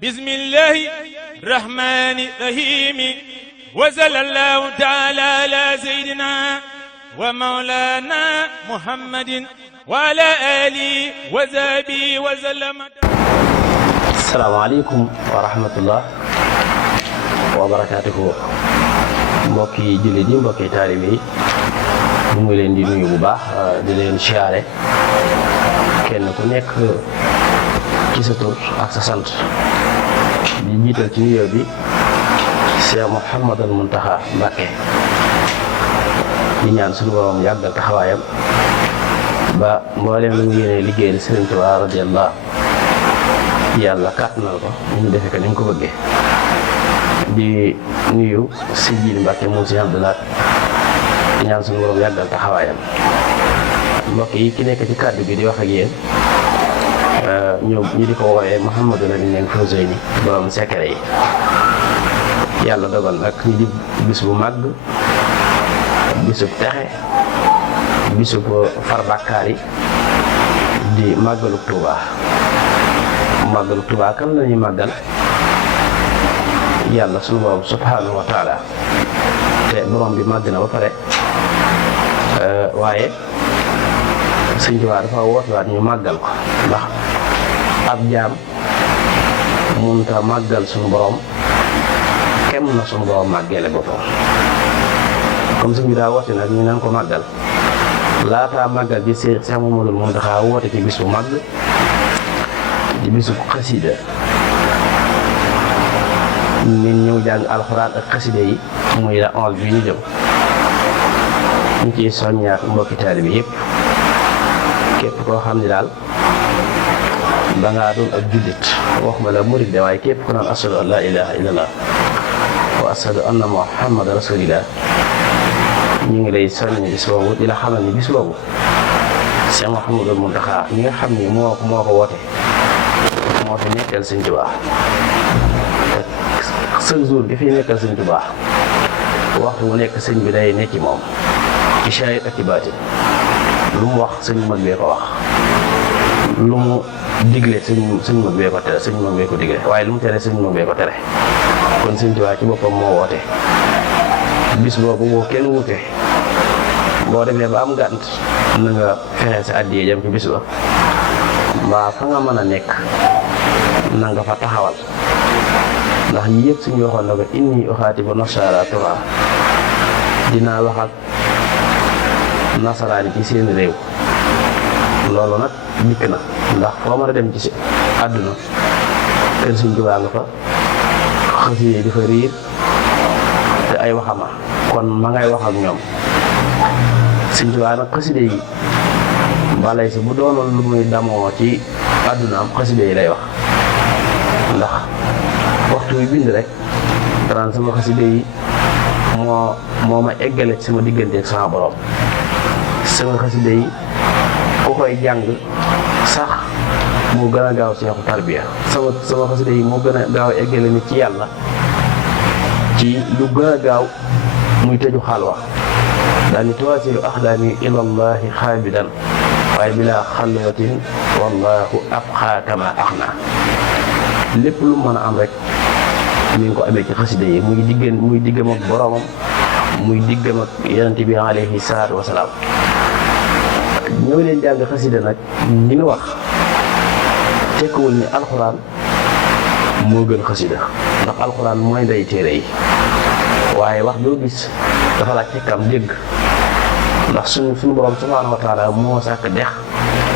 bismillahi rahmani rahimi wa sallallahu ta'ala ala sayyidina wa mawlana muhammadin wa ala alihi wa sahbihi wa sallam. asalaamaaleykum wa rahmatullah wa barakaatuhu. mbokki jullit yi mbokki taalibe yi ñu ngi leen di nuyu bu baax di leen siyaare kenn ku nekk ci sa tur ak sa sant di jiital ci nuyoo bi Cheikh Mouhamadul Mountakha Mbacké di ñaan suñu borom yàggal taxawaayam ba mbooleem lu mu yéene liggéeyal Sëriñ Tuubaa radiyallahu yàlla kàttanal ko ñu defe ko ni mu ko bëggee. di nuyu si Jiili Mbacké moom si Abdoulaye di ñaan suñu borom yàggal taxawaayam. mbokk yi ki nekk ci kàddu gi di wax ak yéen ñoom ñi di ko woowee Mouhamadou Lamine Fawzeyni borom secret yi. yàlla dogal nag ñu di bis bu màgg, bisub texe, bisub far bàkkaar yi di màggalug Tuuba. màggalug Tuuba kan la ñuy màggal? yàlla sunu borom subhanahu wa taala. te borom bi màgg na ba pare waaye Sëñ Tuubaa dafa wootewaat ñu màggal ko, ndax ab jaam munta màggal sunu borom kem na sunu borom màggale boppam. comme sëñ bi daa woote nag ñu naan ko màggal, laataa màggal gi Cheikh Mouhamadoul Mountakha woote ci bis bu màgg di bisu xasida. nit ñëw jàng alxuraan ak xasida yi muy la 11 bi ñu jëm. ñu ciy soññaat mbokki taalibe bi yëpp, képp koo xam ne daal da ngaa doon ak jullit, waxuma la murid de waaye képp ku naan ashadu an laa ilaaha illallah wa ashadu anna muhammadan rasulillah, ñu ngi lay soññ bis boobu di la xamal ni bis boobu Cheikh Mouhamadoul Mountakha ñi nga xam ni moo ko woote moo fi nekkal Sëñ Tuubaa. chaque jour bi fi nekkal Sëñ Tuubaa waxtu mu nekk sëñ bi day nekk ci moom ci saayir ak ci baatin. lu mu wax sëñ mag bee ko wax, lu mu digle sëñ mag bee ko tere, sëñ mag bee ko digle, waaye lu mu tere sëñ mag bee ko tere. kon Sëñ Tuubaa ci boppam moo woote bis boobu boo kenn wute. boo demee ba am gànt na nga fexe sa àddiyee jëm ci bis ba, mbaa fa nga mën a nekk na nga fa taxawal, ndax yii yëpp suñu waxoon na ko inni uxaatibu nasaara tura, dinaa wax ak nasaraan yi ci seen réew. loolu nag dikk na, ndax foo mën a dem ci àdduna kër Sëñ Tuubaa nga fa, xasida di fa riir te ay waxama, kon ma ngay wax ak ñoom. Sëñ Tuubaa nag xasida yi balay si bu doonoon lu muy damoo ci àddunaam xasida yi lay wax, ndax waxtu wi bind rek danaan sama xasida yi moo ma eggale ci sama diggante ak sama borom. sama xasida yi ku koy jàng sax moo gën a gaaw seexu tarbiya. sama xasida yi moo gën a gaaw eggale nit ci yàlla ci lu gën a gaaw muy tëju xalwa. daal ni tuwaasilu axdaami ilallahi xaabidan waaye bilaa xalwatin wallahu abxaa kama axna. lépp lu mën a am rek mi ngi ko amee ci xasida yi, muy diggam ak boromam, muy diggam ak yonent bi alayhi salaatu wasalaam. ñëw leen jàng xasida nag ñi ngi wax tekkiwul ni alxuraan moo gën xasida, ndax alxuraan mooy ndey téere yi, waaye wax doo gis dafa laaj tekkam dégg. ndax suñu borom subhaanahu wa taala moo sàkk dex,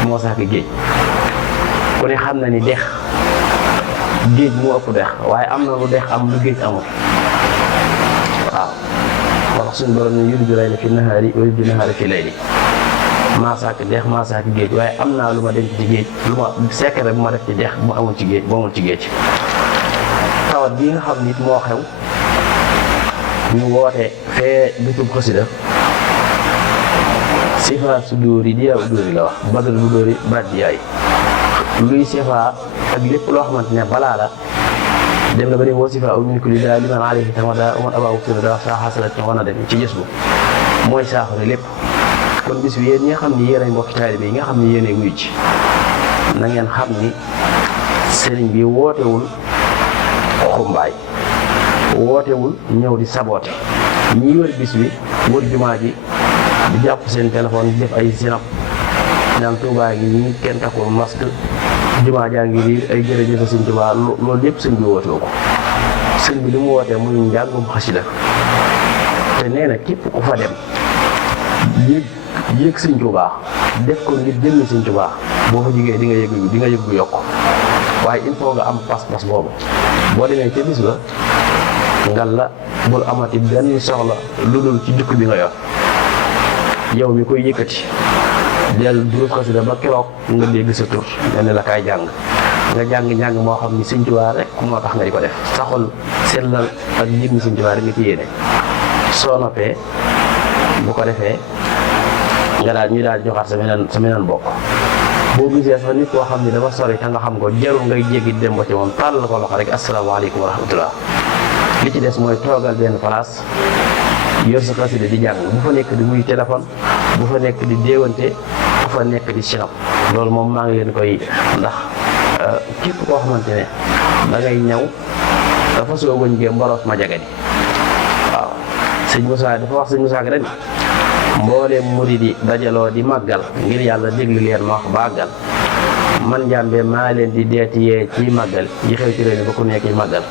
moo sàkk géej. ku ne xam na ni dex géej moo ëpp dex, waaye am na lu dex am lu géej amul. waaw moo tax suñu borom ne yuliju layla fi nahaari wa yuliju nahaara fi layli. maa sàkk dex maa sàkk géej, waaye am naa lu ma denc ci géej, lu ma secret bu ma def ci dex bu amul ci géej, bu amul ci géej. tawat bii nga xam nit moo xew ñu woote fee bitub xasida sifa su dóor yi diyaa u dóor yi la wax, badal bu dóor yi baat diyaay. luy sifa ak lépp loo xamante ne balaa la dem na ba ne woo sifa aw min kulli daa liman alayhi tamada man abaa sina daa saa xasalat wana dem ci gës bu mooy saafara lépp. kon bis bi yéen ñi nga xam ni yéenay mbokki taalibe yi nga xam ni yéenay wuyu ci, na ngeen xam ni sëriñ bi wootewul xumbaay wootewul ñëw di saboote ñi wër bis bi wër jumaa ji di jàpp seen téléphone di def ay sinap naan Tuubaa gi ñii kenn takkul masque jumaa jaa ngi riir ay jërëjëf sëñ Tuubaa loolu yëpp sëñ bi wootewu ko sëñ bi li mu wootee muy njàngum xasida te nee na képp ku fa dem yëg sëñ Tuubaa def ko ngir jëmmi sëñ Tuubaa boo fa jigee di nga yëg bu yokk waaye il faut nga am pas-pas boobu boo demee ca bis ba ngal la bul amati benn soxla lu dul ci jukk bi nga yor yow mi koy yëkkati del durus xasida ba keroog nga dégg sa tur ne la kaay jàng nga jàng moo xam ni sëñ Tuubaa rek moo tax nga di ko def sa xol sellal ak yëg ni sëñ Tuubaa rek nga ci yéene soo noppee bu ko defee ñu daal joxaat sa meneen bokk boo gisee sax nit koo xam ne dafa sori te nga xam ko jarul ngay jéggi dem ba ci moom tàll ko loxo rek asalaamaaleykum wa rahmatullah li ci des mooy toogal benn place yor sa xasida di jàng bu fa nekk di muy téléphone bu fa nekk di déewante bu fa nekk di sinap loolu moom maa ngi leen koy ndax képp koo xamante ne da ngay ñëw dafa soo wëñ gee mboros ma jagadi waaw sëñ Moussa dafa wax sëñ Moussa ga ren mbooleem murid yi dajaloo di màggal ngir yàlla déglu leen ma wax bàggal man njàmbe maa leen di deetiyee ci màggal yi xew ci réew mi ba ku nekk ci màggal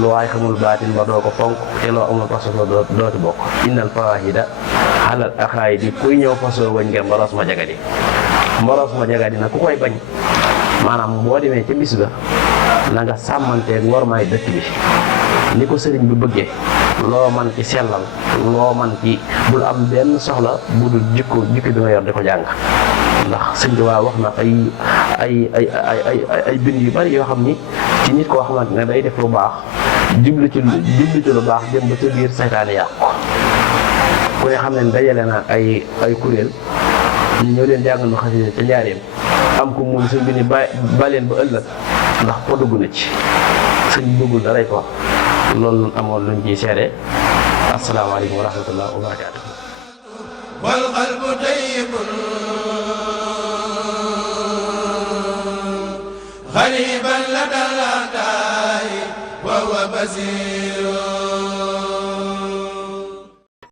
lu waay xamul baatin ba doo ko fonk te loo amul fasoo dooti bokk innal fawahida xalal axaay di kuy ñëw fasoo wëñ ngeen mboros ma jagadi nag ku koy bañ maanaam boo demee ca bis ba na nga sàmmanteeg wormaay dëkk bi ni ko sëriñ bi bëggee loo man ci sellal loo man ci bul am benn soxla bu dul jikko bi nga yor di ko jàng ndax sëñ Tuubaa wax na ay bind yu bari yoo xam ni ci nit koo xamante ne day def lu baax jublu ci lu baax dem ba ca biir saytaane yàq ko ku ne xam ne dajale na ay kuréel ñu ñëw leen jàngal ma xasida ca njaareem am ko mun sëñ bi ni ba leen ba ëllëg ndax po dugg na ci sëñ bëggul daray ko loolu amoon luñ ciy seede asalaamaaleykum wa rahmatullah wa barakaatu wal qalbu tayyibun غريبا لدى الأعداء وهو بصير